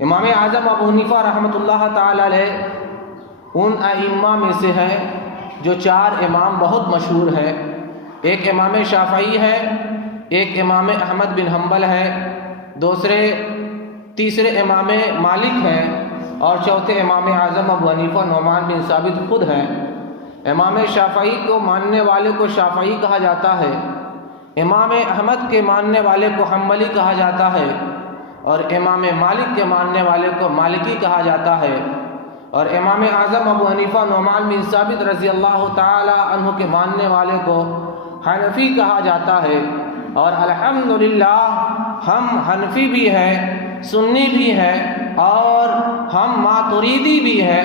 امام اعظم ابو حنیفہ رحمۃ اللہ تعالی علیہ ان ائمہ میں سے ہے جو 4 امام بہت مشہور ہے۔ ایک امام شافعی ہے، ایک امام احمد بن حنبل ہے، تیسرے امام مالک ہے، اور چوتھے امام اعظم ابو حنیفہ نعمان بن ثابت خود ہیں۔ امام شافعی کو ماننے والے کو شافعی کہا جاتا ہے، امام احمد کے ماننے والے کو حنبلی کہا جاتا ہے، اور امام مالک کے ماننے والے کو مالکی کہا جاتا ہے، اور امام اعظم ابو حنیفہ نعمان بن ثابت رضی اللہ تعالی عنہ کے ماننے والے کو حنفی کہا جاتا ہے۔ اور الحمدللہ ہم حنفی بھی ہیں، سنی بھی ہیں، اور ہم ماتریدی بھی ہیں۔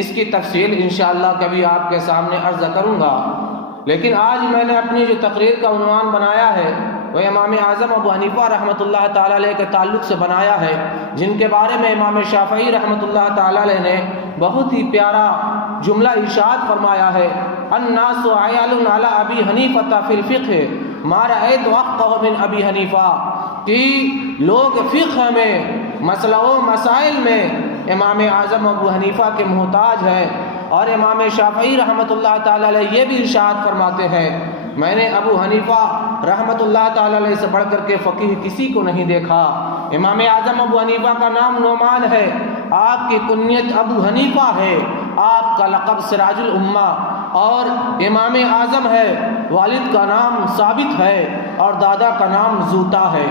اس کی تفصیل انشاءاللہ کبھی آپ کے سامنے عرض کروں گا، لیکن آج میں نے اپنی جو تقریر کا عنوان بنایا ہے وہ امام اعظم ابو حنیفہ رحمۃ اللہ تعالی علیہ کے تعلق سے بنایا ہے، جن کے بارے میں امام شافعی رحمۃ اللہ تعالی علیہ نے بہت ہی پیارا جملہ ارشاد فرمایا ہے: الناس عیال علی ابی حنیفہ فی الفقہ ما رأیت افقہ من ابی حنیفہ، کہ لوگ فقہ میں، مسئلہ و مسائل میں امام اعظم ابو حنیفہ کے محتاج ہیں۔ اور امام شافعی رحمۃ اللہ تعالی علیہ یہ بھی ارشاد فرماتے ہیں: میں نے ابو حنیفہ رحمۃ اللہ تعالی علیہ سے بڑھ کر کے فقیہ کسی کو نہیں دیکھا۔ امام اعظم ابو حنیفہ کا نام نعمان ہے، آپ کی کنیت ابو حنیفہ ہے، آپ کا لقب سراج الامہ، اور امام اعظم ہے، والد کا نام ثابت ہے اور دادا کا نام زوتا ہے۔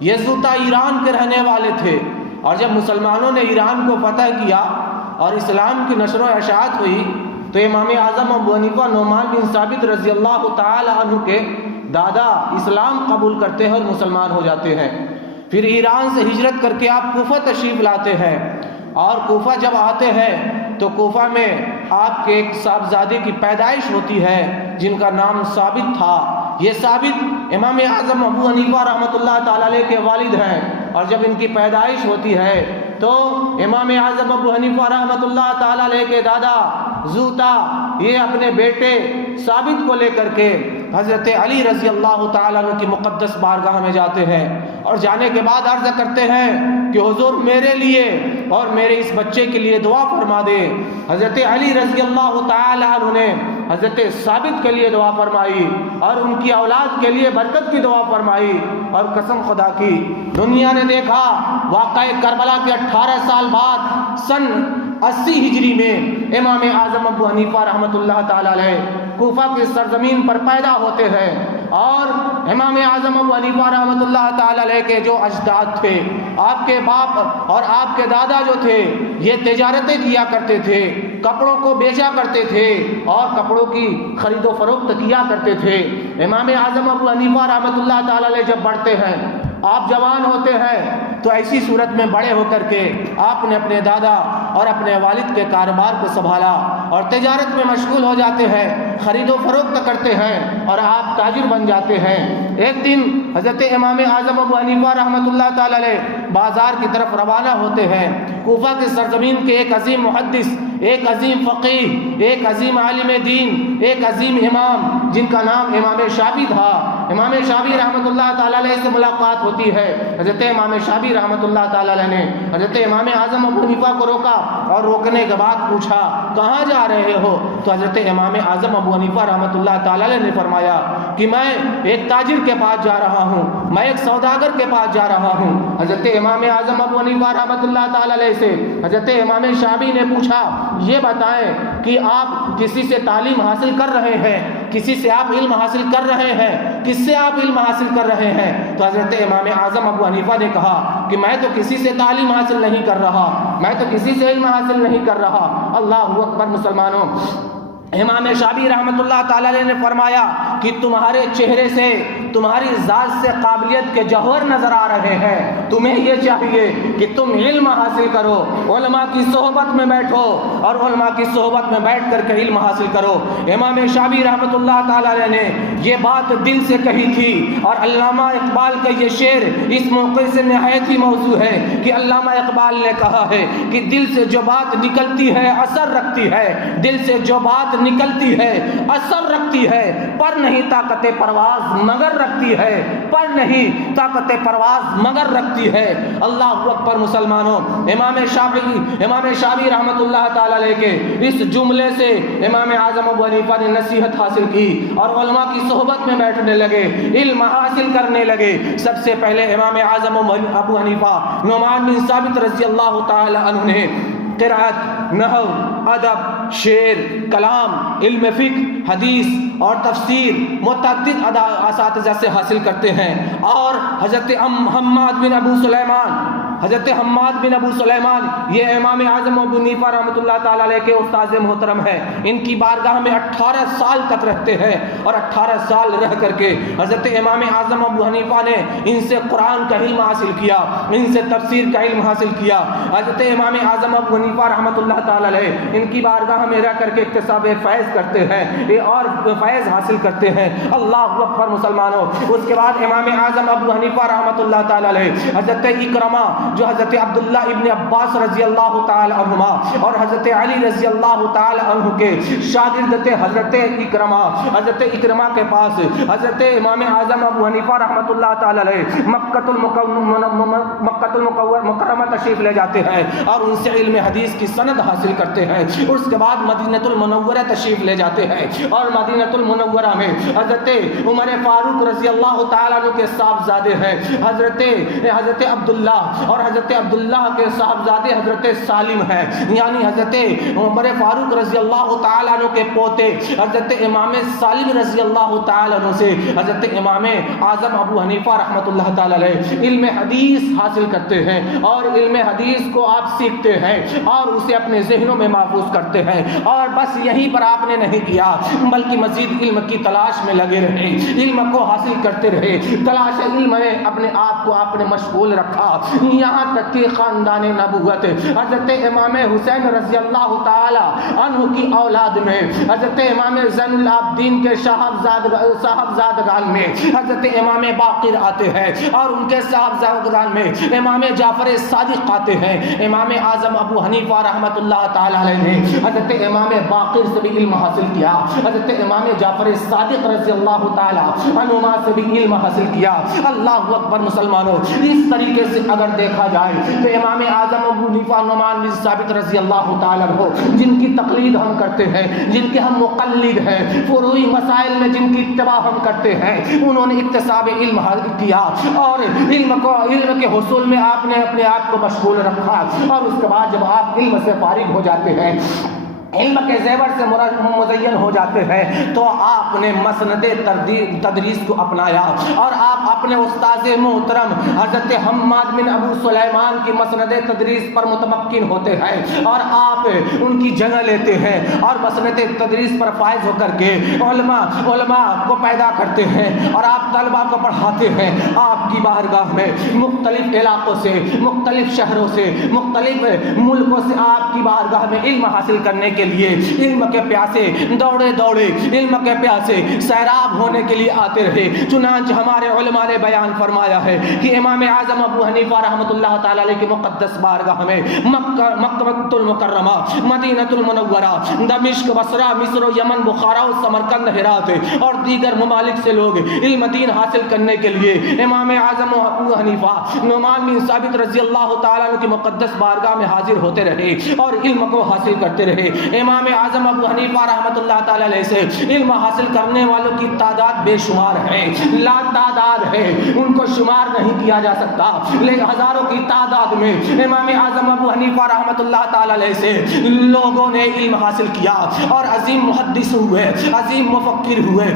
یہ زوتا ایران کے رہنے والے تھے، اور جب مسلمانوں نے ایران کو فتح کیا اور اسلام کی نشر و اشاعت ہوئی تو امام اعظم ابو حنیفہ نعمان بن ثابت رضی اللہ تعالی عنہ کے دادا اسلام قبول کرتے ہیں اور مسلمان ہو جاتے ہیں۔ پھر ایران سے ہجرت کر کے آپ کوفہ تشریف لاتے ہیں، اور کوفہ جب آتے ہیں تو کوفہ میں آپ کے ایک صاحبزادے کی پیدائش ہوتی ہے جن کا نام ثابت تھا۔ یہ ثابت امام اعظم ابو حنیفہ رحمۃ اللہ تعالی علیہ کے والد ہیں، اور جب ان کی پیدائش ہوتی ہے تو امام اعظم ابو حنیفہ رحمۃ اللہ تعالی علیہ کے دادا زوتا یہ اپنے بیٹے ثابت کو لے کر کے حضرت علی رضی اللہ تعالیٰ عنہ کی مقدس بارگاہ میں جاتے ہیں، اور جانے کے بعد عرض کرتے ہیں کہ حضور میرے لیے اور میرے اس بچے کے لیے دعا فرما دے۔ حضرت علی رضی اللہ تعالیٰ عنہ نے حضرت ثابت کے لیے دعا فرمائی اور ان کی اولاد کے لیے برکت کی دعا فرمائی، اور قسم خدا کی دنیا نے دیکھا واقعہ کربلا کے 18 سال بعد سن 80 ہجری میں امام اعظم ابو حنیفہ رحمۃ اللہ تعالی علیہ کوفہ کی سرزمین پر پیدا ہوتے ہیں، اور امام اعظم ابو حنیفہ رحمۃ اللہ تعالی علیہ کے جو اجداد تھے، آپ کے باپ اور آپ کے دادا جو تھے، یہ تجارتیں کیا کرتے تھے، کپڑوں کو بیچا کرتے تھے اور کپڑوں کی خرید و فروخت کیا کرتے تھے۔ امام اعظم ابو حنیفہ رحمۃ اللہ تعالی علیہ جب بڑھتے ہیں، آپ جوان ہوتے ہیں، تو ایسی صورت میں بڑے ہو کر کے آپ نے اپنے دادا اور اپنے والد کے کاروبار کو سنبھالا اور تجارت میں مشغول ہو جاتے ہیں، خرید و فروخت کرتے ہیں اور آپ تاجر بن جاتے ہیں۔ ایک دن حضرت امام اعظم ابو حنیفہ رحمۃ اللہ تعالی علیہ بازار کی طرف روانہ ہوتے ہیں۔ کوفہ کی سرزمین کے ایک عظیم محدث، ایک عظیم فقیہ، ایک عظیم عالم دین، ایک عظیم امام جن کا نام امام شافعی تھا، امام شافعی رحمۃ اللہ تعالی علیہ سے ملاقات ہوتی ہے۔ حضرت امام شافعی رحمۃ اللہ تعالی علیہ نے حضرت امام اعظم ابو حنیفہ کو روکا اور روکنے کے بعد پوچھا کہاں جا رہے ہو؟ تو حضرت امام اعظم ابو حنیفہ رحمۃ اللہ تعالی علیہ نے فرمایا کہ میں ایک تاجر کے پاس جا رہا ہوں، میں ایک سوداگر کے پاس جا رہا ہوں۔ حضرت امام اعظم ابو حنیفہ رحمۃ اللہ تعالی علیہ سے حضرت امام شافعی نے پوچھا یہ بتائیں کہ آپ کسی سے تعلیم حاصل کر رہے ہیں، کسی سے آپ علم حاصل کر رہے ہیں، کس سے آپ علم حاصل کر رہے ہیں؟ تو حضرت امام اعظم ابو حنیفہ نے کہا کہ میں تو کسی سے تعلیم حاصل نہیں کر رہا، میں تو کسی سے علم حاصل نہیں کر رہا۔ اللہ اکبر مسلمانوں، امام شافعی رحمۃ اللہ تعالی علیہ نے فرمایا کہ تمہارے چہرے سے، تمہاری ذات سے قابلیت کے جوہر نظر آ رہے ہیں، تمہیں یہ چاہیے کہ تم علم حاصل کرو، علماء کی صحبت میں بیٹھو اور علماء کی صحبت میں بیٹھ کر کے علم حاصل کرو۔ امام شافعی رحمۃ اللہ تعالی علیہ نے یہ بات دل سے کہی تھی، اور علامہ اقبال کا یہ شعر اس موقع سے نہایت ہی موزوں ہے کہ علامہ اقبال نے کہا ہے کہ دل سے جو بات نکلتی ہے اثر رکھتی ہے، دل سے جو بات نکلتی ہے، اثر رکھتی ہے، پر نہیں طاقت پرواز مگر رکھتی ہے، پر نہیں طاقت پرواز مگر رکھتی ہے۔ اللہ اکبر مسلمانوں، امام شافعی رحمۃ اللہ تعالی علیہ کے اس جملے سے امام اعظم ابو حنیفہ نے نصیحت حاصل کی اور علماء کی صحبت میں بیٹھنے لگے، علم حاصل کرنے لگے۔ سب سے پہلے امام اعظم ابو حنیفہ نعمان بن ثابت رضی اللہ تعالی عنہ نے قرأت، نحو، ادب، شعر، کلام، علم فقہ، حدیث اور تفسیر متعدد اساتذہ سے حاصل کرتے ہیں، اور حضرت حماد بن ابو سلیمان یہ امام اعظم ابو حنیفہ رحمۃ اللہ تعالی علیہ کے استاد محترم ہیں۔ ان کی بارگاہ میں 18 سال تک رہتے ہیں، اور 18 سال رہ کر کے حضرت امام اعظم ابو حنیفہ نے ان سے قرآن کا علم حاصل کیا، ان سے تفسیر کا علم حاصل کیا۔ حضرت امام اعظم ابو حنیفہ رحمۃ اللہ تعالی علیہ ان کی بارگاہ میں رہ کر کے اکتساب فیض کرتے ہیں اور فیض حاصل کرتے ہیں۔ اللہ اکبر مسلمانوں، اس کے بعد امام اعظم ابو حنیفہ رحمۃ اللہ تعالی علیہ حضرت اکرمہ جو حضرت عبداللہ ابن عباس رضی اللہ تعالی عنہما اور حضرت علی رضی اللہ تعالی عنہ کے شاگرد تھے، حضرت اکرمہ کے پاس حضرت امام اعظم ابو حنیفہ رحمۃ اللہ تعالی علیہ مکۃ المکرمہ تشریف لے جاتے ہیں اور ان سے علم حدیث کی سند حاصل کرتے ہیں۔ اس کے بعد مدینہ المنورہ تشریف لے جاتے ہیں، اور مدینہ المنورہ میں حضرت عمر فاروق رضی اللہ تعالیٰ عنہ کے صاحبزادے ہیں حضرت عبداللہ، اور حضرت عبداللہ کے صاحبزادے حضرت سالم ہیں، یعنی حضرت عمر فاروق رضی اللہ تعالیٰ عنہ کے پوتے حضرت امام سالم رضی اللہ تعالیٰ عنہ سے حضرت امام اعظم ابو حنیفہ رحمۃ اللہ تعالیٰ علیہ علم حدیث حاصل کرتے ہیں، اور علم حدیث کو آپ سیکھتے ہیں اور اسے اپنے ذہنوں میں محفوظ کرتے ہیں۔ اور بس یہیں پر آپ نے نہیں کیا، بلکہ مزید علم کی تلاش میں لگے رہے، علم کو حاصل کرتے رہے، تلاش علم میں اپنے آپ کو آپ نے مشغول رکھا، یہاں تک کہ خاندان نبوت حضرت امام حسین رضی اللہ تعالی عنہ کی اولاد میں حضرت امام زین العابدین کے صاحبزادگان میں حضرت امام باقر آتے ہیں، اور ان کے صاحبزادگان میں امام جعفر صادق آتے ہیں۔ امام اعظم ابو حنیفہ رحمۃ اللہ تعالی علیہ نے حضرت امام باقر سے بھی علم حاصل کیا، حضرت امام جعفر صادق رضی اللہ تعالی عنہما سے بھی علم حاصل کیا۔ اللہ اکبر مسلمانوں، اس طریقے سے اگر دیکھا جائے تو امام اعظم ابو حنیفہ نعمان بن ثابت رضی اللہ تعالی عنہ جن کی تقلید ہم کرتے ہیں، جن کے ہم مقلد ہیں، فروعی مسائل میں جن کی اتباع ہم کرتے ہیں، انہوں نے اکتساب علم کیا، اور علم کے حصول میں آپ نے اپنے آپ کو مشغول رکھا، اور اس کے بعد جب آپ علم سے فارغ ہو جاتے ہیں، علم کے زیور سے مزین ہو جاتے ہیں، تو آپ نے مسند تدریس کو اپنایا، اور آپ اپنے استاد محترم حضرت حماد بن ابو سلیمان کی مسند تدریس پر متمکن ہوتے ہیں، اور آپ ان کی جگہ لیتے ہیں، اور مسند تدریس پر فائز ہو کر کے علماء کو پیدا کرتے ہیں، اور آپ طلباء کو پڑھاتے ہیں۔ آپ کی بارگاہ میں مختلف علاقوں سے، مختلف شہروں سے، مختلف ملکوں سے آپ کی بارگاہ میں علم حاصل کرنے کے لیے علم کے پیاسے دوڑے علم کے پیاسے سیراب ہونے کے لیے آتے رہے۔ چنانچہ ہمارے علماء نے بیان فرمایا ہے کہ امام اعظم ابو حنیفہ رحمۃ اللہ تعالی علیہ کی مقدس بارگاہ میں مکہ المکرمہ، مدینہ المنورہ، دمشق، بصرہ، مصر و یمن، بخارا و سمرقند، ہرات اور دیگر ممالک سے لوگ علم دین حاصل کرنے کے لیے امام اعظم ابو حنیفہ نعمان بن ثابت رضی اللہ تعالی عنہ کی مقدس بارگاہ میں حاضر ہوتے رہے اور علم کو حاصل کرتے رہے۔ امام اعظم ابو حنیفہ رحمۃ اللہ تعالی علیہ سے علم حاصل کرنے والوں کی تعداد بے شمار ہے، لا تعداد ہے، ان کو شمار نہیں کیا جا سکتا، لیکن ہزاروں کی تعداد میں امام اعظم ابو حنیفہ رحمۃ اللہ تعالی علیہ سے لوگوں نے علم حاصل کیا، اور عظیم محدث ہوئے، عظیم مفکر ہوئے،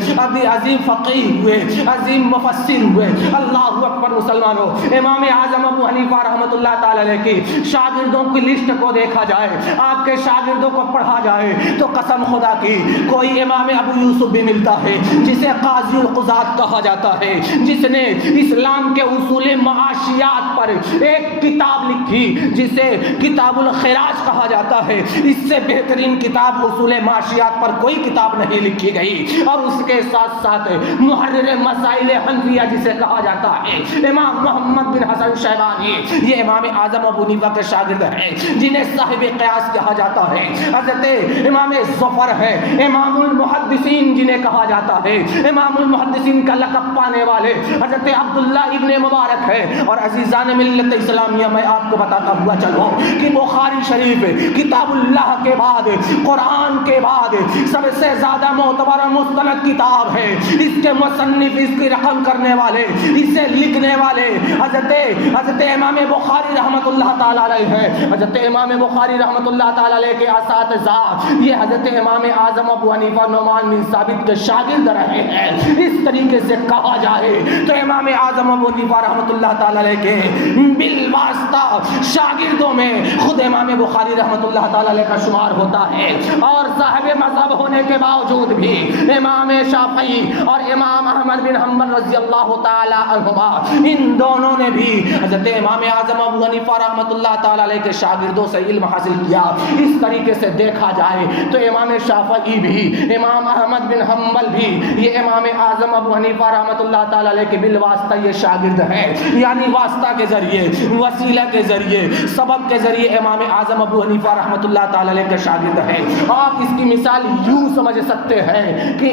عظیم فقیہ ہوئے، عظیم مفسر ہوئے۔ اللہ اکبر مسلمانوں، امام اعظم ابو حنیفہ رحمۃ اللہ تعالی علیہ کی شاگردوں کی لسٹ کو دیکھا جائے، آپ کے شاگردوں کو پڑھا جائے تو قسم خدا کی کوئی امام ابو یوسف بھی ملتا ہے جسے قاضی القضات کہا جاتا ہے، جس نے اسلام کے اصول معاشیات پر ایک کتاب لکھی جسے کتاب الخراج کہا جاتا ہے۔ اس سے بہترین کتاب اصول معاشیات پر کوئی کتاب نہیں لکھی گئی، اور اس کے ساتھ ساتھ محرر مسائل حنفیہ جسے کہا جاتا ہے امام محمد بن حسن شیبانی، یہ امام اعظم ابو حنیفہ کے شاگرد ہیں جنہیں صاحب قیاس کہا جاتا ہے۔ حضرت امام ظفر ہے، امام المحدثین جنہیں کہا جاتا ہے، امام المحدثین کا لقب پانے والے حضرت عبداللہ ابن مبارک ہے۔ اور عزیزان ملت اسلامیہ، میں آپ کو بتاتا ہوا چلو کہ بخاری شریف کتاب اللہ کے بعد، قرآن کے بعد سب سے زیادہ معتبر مستند کتاب ہے۔ اس کے مصنف، اس کی رقم کرنے والے، اسے لکھنے والے حضرت امام بخاری رحمت اللہ تعالی علیہ ہے۔ حضرت امام بخاری رحمت اللہ تعالی علیہ کے اساتذہ یہ حضرت امام اعظم ابو حنیفہ نعمان بن ثابت کے شاگرد رہے ہیں۔ اس طریقے سے کہا جائے تو امام اعظم ابو حنیفہ رحمت اللہ تعالی علیہ کے بالواسطہ شاگردوں میں خود امام بخاری رحمت اللہ تعالی علیہ کا شمار ہوتا ہے۔ اور صاحب مذہب ہونے کے باوجود بھی امام شافعی اور امام احمد بن حنبل رضی اللہ تعالی عنہما، ان دونوں نے بھی حضرت امام اعظم ابو حنیفہ رحمت اللہ تعالی علیہ کے شاگردوں سے علم حاصل کیا۔ اس طریقے سے دیکھا جائے تو امام شافعی بھی، امام احمد بن حنبل بھی یہ امام اعظم ابو حنیفہ رحمت اللہ تعالی علیہ کے بالواسطہ یہ شاگرد ہے، یعنی واسطہ کے ذریعے، وسیلہ کے ذریعے، سبب کے ذریعے امام اعظم ابو حنیفہ رحمت اللہ تعالی علیہ کے شاگرد ہے۔ آپ اس کی مثال یوں سمجھ سکتے ہیں کہ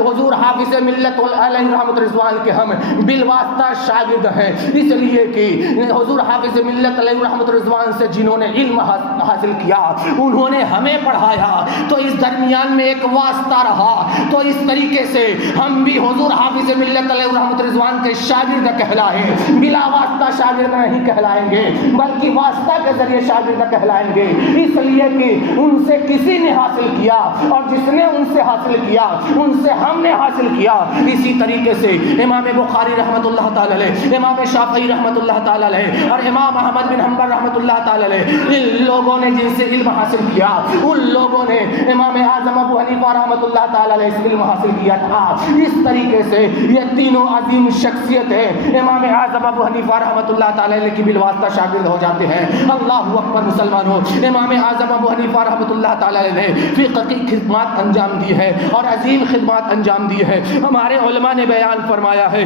حضور حافظ ملت علیہ رحمت رضوان کے ہم بالواسطہ شاگرد ہیں، اس لیے کہ حضور حافظ ملت علیہ رحمت رضوان سے جنہوں نے علم حاصل کیا انہوں نے ہمیں پڑھایا، تو اس درمیان میں ایک واسطہ رہا۔ تو اس طریقے سے ہم بھی حضور حافظ ملت علیہ رحمت رضوان کے شاگرد کہلائیں، بلا واسطہ شاگرد نہیں کہلائیں گے بلکہ واسطہ کے ذریعے شاگرد کہلائیں گے، اس لیے کہ ان سے کسی نے حاصل کیا اور جس نے ان سے حاصل کیا ان سے ہم نے حاصل کیا۔ اسی طریقے سے امام بخاری رحمت اللہ تعالی علیہ، امام شافعی رحمت اللہ تعالی علیہ اور امام احمد بن حنبل رحمت اللہ تعالی علیہ، ان لوگوں نے جن سے علم حاصل کیا ان لوگوں نے امام اعظم ابو حنیفہ رحمت اللہ تعالی علیہ سے علم حاصل کیا تھا۔ اس طریقے سے یہ تینوں عظیم شخصیتیں امام اعظم ابو حنیفہ رحمت اللہ تعالی علیہ کی بالواسطہ شاگرد ہو جاتے ہیں۔ اللہ اکبر مسلمانوں، امام اعظم ابو حنیفہ رحمت اللہ تعالی علیہ نے فقہ کی خدمات انجام دی ہے اور عظیم خدمات انجام دی ہے۔ ہمارے علماء نے بیان فرمایا ہے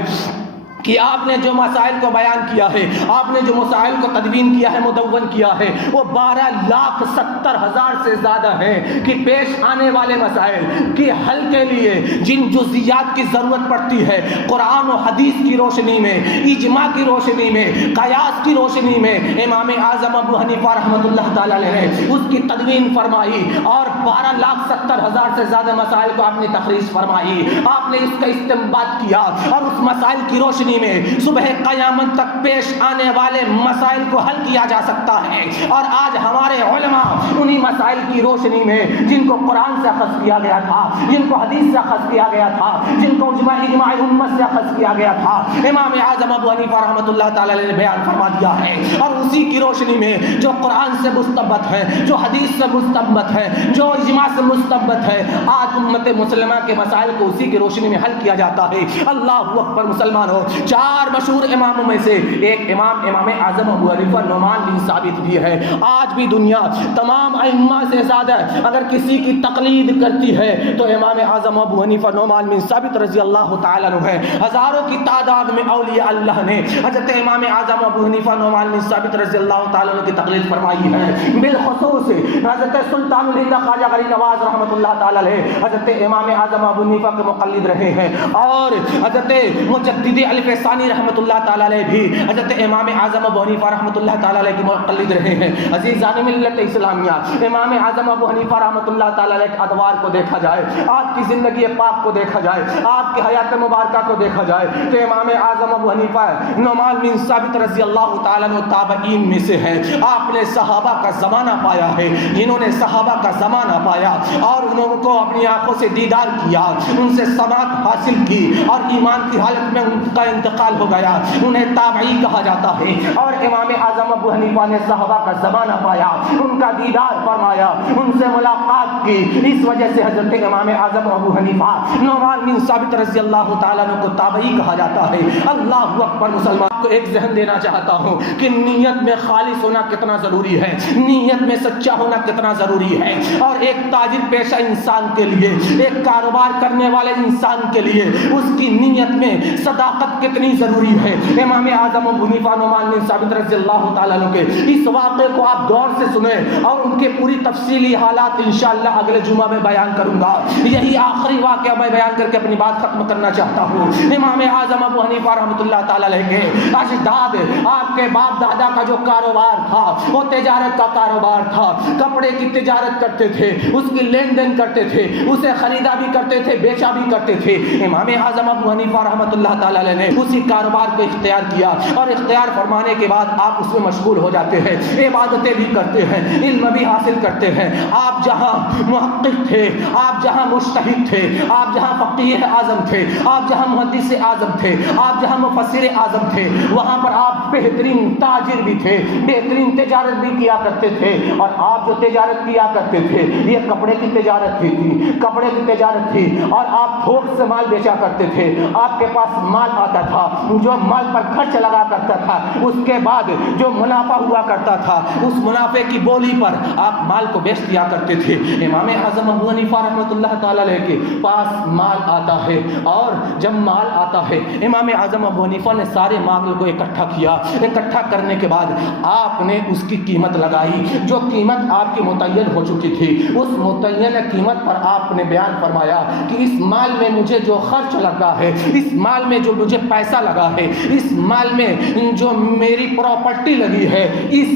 کہ آپ نے جو مسائل کو بیان کیا ہے، آپ نے جو مسائل کو تدوین کیا ہے، مدون کیا ہے، وہ 12,70,000 سے زیادہ ہیں کہ پیش آنے والے مسائل کی حل کے لیے جن جزئیات کی ضرورت پڑتی ہے، قرآن و حدیث کی روشنی میں، اجماع کی روشنی میں، قیاس کی روشنی میں، امام اعظم ابو حنیفہ رحمت اللہ تعالی علیہ نے اس کی تدوین فرمائی اور 12,70,000 سے زیادہ مسائل کو آپ نے تخریج فرمائی۔ آپ نے اس کا استنباط کیا اور اس مسائل کی روشنی میں صبح قیامت تک پیش آنے والے مسائل کو حل کیا جا سکتا ہے۔ اور آج ہمارے علماء انہی مسائل کی روشنی میں جن کو قرآن سے اخذ کیا گیا تھا، جن کو حدیث سے اخذ کیا گیا تھا، جن کو اجماع امت سے اخذ کیا گیا تھا، امام اعظم ابو حنیفہ رحمۃ اللہ تعالی علیہ نے بیان فرما دیا ہے۔ اور اسی کی روشنی میں جو قرآن سے مستنبط ہے، جو حدیث سے مستنبط ہے، جو اجماع سے مستنبط ہے، آج امت مسلمہ کے مسائل کو اسی کی روشنی میں حل کیا جاتا ہے۔ اللہ اکبر مسلمانوں، 4 مشہور اماموں میں سے ایک امام اعظم ابو حنیفہ نعمان بن ثابت بھی ہے۔ آج بھی دنیا تمام ائمہ سے زیادہ اگر کسی کی تقلید کرتی ہے تو امام اعظم ابو حنیفہ نعمان بن ثابت رضی اللہ تعالی عنہ ہے۔ ہزاروں کی تعداد میں اولیاء اللہ نے حضرت امام اعظم ابو حنیفہ نعمان بن ثابت رضی اللہ تعالی عنہ کی تقلید فرمائی ہے۔ بالخصوص حضرت سلطان الہند خواجہ غریب نواز رحمۃ اللہ تعالی علیہ حضرت امام اعظم ابو حنیفہ کے مقلد رہے ہیں، اور حضرت مجدد الف ثانی رحمۃ اللہ تعالی علیہ بھی حضرت امام اعظم ابو حنیفہ رحمۃ اللہ تعالی علیہ کے مقلد رہے ہیں۔ عزیزان ملت اسلامیہ، امام اعظم ابو حنیفہ رحمۃ اللہ تعالی علیہ کے ادوار کو دیکھا جائے، آپ کی زندگی پاک کو دیکھا جائے، آپ کی حیات مبارکہ کو دیکھا جائے تو امام اعظم ابو حنیفہ نعمان بن ثابت رضی اللہ تعالی عنہ تابعین میں سے ہیں۔ آپ نے صحابہ کا زمانہ پایا ہے، جنہوں نے صحابہ کا زمانہ پایا اور انہوں کو اپنی آنکھوں سے دیدار کیا، ان سے سماعت حاصل کی اور ایمان کی حالت میں ان کا انتقال ہو گیا، انہیں تابعی کہا جاتا ہے۔ اور امام اعظم ابو حنیفہ نے صحابہ کا زمانہ پایا، ان کا دیدار فرمایا، ان سے ملاقات کی، اس وجہ سے حضرت امام اعظم ابو حنیفہ نعمان بن ثابت رضی اللہ تعالیٰ عنہ کو تابعی کہا جاتا ہے۔ اللہ اکبر مسلمان کو ایک ذہن دینا چاہتا ہوں کہ نیت میں خالص ہونا کتنا ضروری ہے، نیت میں سچا ہونا کتنا ضروری ہے۔ اور ایک تاجر پیشہ انسان کے لیے، ایک کاروبار کرنے والے انسان کے لیے اس کی نیت میں صداقت کے کتنی ضروری ہے۔ امام اعظم ابو حنیفہ نعمان بن ثابت رضی اللہ تعالیٰ عنہ کے اس واقعے کو آپ غور سے سنیں اور ان کے پوری تفصیلی حالات انشاءاللہ اگلے جمعہ میں بیان کروں گا۔ یہی آخری واقعہ میں بیان کر کے اپنی بات ختم کرنا چاہتا ہوں۔ امام اعظم ابو حنیفہ رحمۃ اللہ تعالیٰ علیہ کے اجداد، آپ کے باپ دادا کا جو کاروبار تھا وہ تجارت کا کاروبار تھا، کپڑے کی تجارت کرتے تھے، اس کی لین دین کرتے تھے، اسے خریدا بھی کرتے تھے، بیچا بھی کرتے تھے۔ امام اعظم ابو حنیفہ رحمۃ اللہ تعالیٰ علیہ نے اسی کاروبار کو اختیار کیا اور اختیار فرمانے کے بعد آپ اس میں مشغول ہو جاتے ہیں، عبادتیں بھی کرتے ہیں، علم بھی حاصل کرتے ہیں۔ آپ جہاں محقق تھے، آپ جہاں مجتہد تھے، آپ جہاں فقیہ اعظم تھے، آپ جہاں محدث اعظم تھے، آپ جہاں مفسر اعظم تھے، وہاں پر آپ بہترین تاجر بھی تھے، بہترین تجارت بھی کیا کرتے تھے۔ اور آپ جو تجارت کیا کرتے تھے یہ کپڑے کی تجارت تھی، کپڑے کی تجارت تھی، اور آپ تھوک سے مال بیچا کرتے تھے۔ آپ کے پاس مال آتا تھا، جو مال پر خرچ لگا کرتا تھا، اس کے بعد جو منافع ہوا کرتا تھا اس منافع کی بولی پر آپ مال کو بیچ دیا کرتے تھے۔ امام اعظم ابو حنیفہ رحمۃ اللہ تعالیٰ علیہ کے پاس مال آتا ہے، اور جب مال آتا ہے امام اعظم ابو حنیفہ نے سارے مال کو اکٹھا کیا۔ اکٹھا کرنے کے بعد آپ نے اس کی قیمت لگائی، جو قیمت آپ کی متعین ہو چکی تھی، اس متعین قیمت پر آپ نے بیان فرمایا کہ اس مال میں مجھے جو خرچ لگا ہے، اس مال میں جو مجھے پیسہ لگا ہے، اس مال میں جو میری پراپرٹی لگی ہے، اس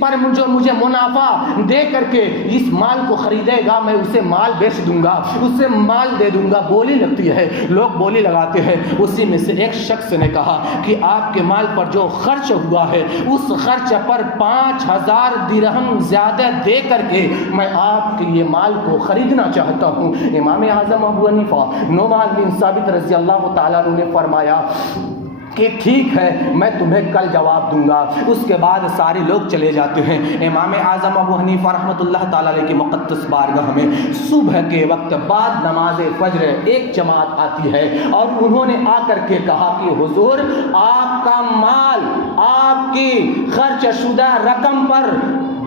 پر جو مجھے منافع دے کر کے اس مال کو خریدے گا میں اسے مال بیچ دوں گا، اسے مال دے دوں گا۔ بولی لگتی ہے، لوگ بولی لگاتے ہیں۔ اسی میں سے ایک شخص نے کہا کہ آپ کے مال پر جو خرچ ہوا ہے اس خرچ پر 5000 درہم زیادہ دے کر کے میں آپ کے یہ مال کو خریدنا چاہتا ہوں۔ امام اعظم ابو حنیفہ نعمان بن ثابت رضی اللہ تعالیٰ عنہ نے فرمایا کہ ٹھیک ہے میں تمہیں کل جواب دوں گا۔ اس کے بعد سارے لوگ چلے جاتے ہیں۔ امام اعظم ابو حنیفہ رحمۃ اللہ تعالیٰ علیہ کی مقدس بارگاہ میں صبح کے وقت بعد نماز فجر ایک جماعت آتی ہے، اور انہوں نے آ کر کے کہا کہ حضور آپ کا مال آپ کی خرچ شدہ رقم پر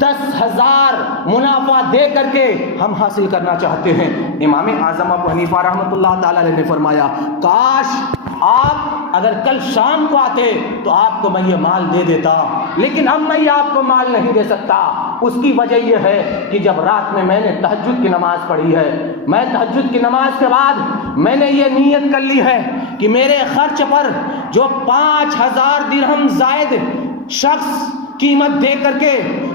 10,000 منافع دے کر کے ہم حاصل کرنا چاہتے ہیں۔ امام اعظم ابو حنیفہ رحمۃ اللہ تعالیٰ علیہ نے فرمایا کاش آپ اگر کل شام کو آتے تو آپ کو میں یہ مال دے دیتا، لیکن اب میں یہ آپ کو مال نہیں دے سکتا۔ اس کی وجہ یہ ہے کہ جب رات میں نے تہجد کی نماز پڑھی ہے، میں تہجد کی نماز کے بعد میں نے یہ نیت کر لی ہے کہ میرے خرچ پر جو 5000 درہم زائد شخص قیمت دے کر کے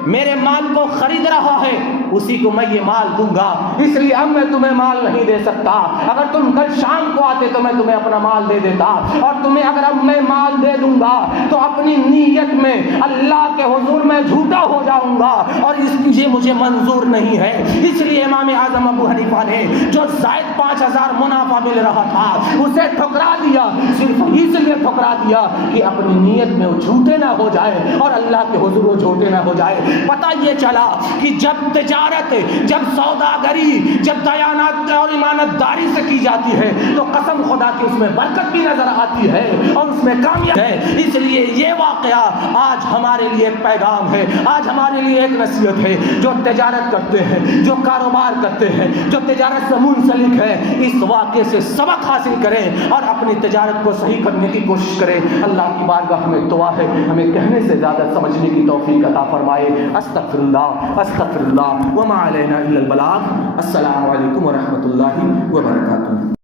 میرے مال کو خرید رہا ہے اسی کو میں یہ مال دوں گا، اس لیے اب میں تمہیں مال نہیں دے سکتا۔ اگر تم کل شام کو آتے تو میں تمہیں اپنا مال دے دیتا، اور تمہیں اگر اب میں مال دے دوں گا تو اپنی نیت میں اللہ کے حضور میں جھوٹا ہو جاؤں گا، اور یہ مجھے منظور نہیں ہے۔ اس لیے امام اعظم ابو حنیفہ نے جو زائد 5000 منافع مل رہا تھا اسے ٹھکرا دیا، صرف اس لیے ٹھکرا دیا کہ اپنی نیت میں وہ جھوٹے نہ ہو جائے اور اللہ کے حضور وہ جھوٹے نہ ہو جائے۔ پتہ یہ چلا کہ جب تجارت، جب سوداگری، جب دیانت اور ایمانت داری سے کی جاتی ہے تو قسم خدا کی اس میں برکت بھی نظر آتی ہے اور اس میں کامیابی ہے۔ اس لیے یہ واقعہ آج ہمارے لیے ایک پیغام ہے، آج ہمارے لیے ایک نصیحت ہے۔ جو تجارت کرتے ہیں، جو کاروبار کرتے ہیں، جو تجارت سے منسلک ہے، اس واقعے سے سبق حاصل کریں اور اپنی تجارت کو صحیح کرنے کی کوشش کریں۔ اللہ کی بارگاہ میں دعا ہے ہمیں کہنے سے زیادہ سمجھنے کی توفیق عطا فرمائے۔ استغفر اللہ وما علینا الا البلاغ۔ السلام علیکم ورحمۃ اللہ وبرکاتہ۔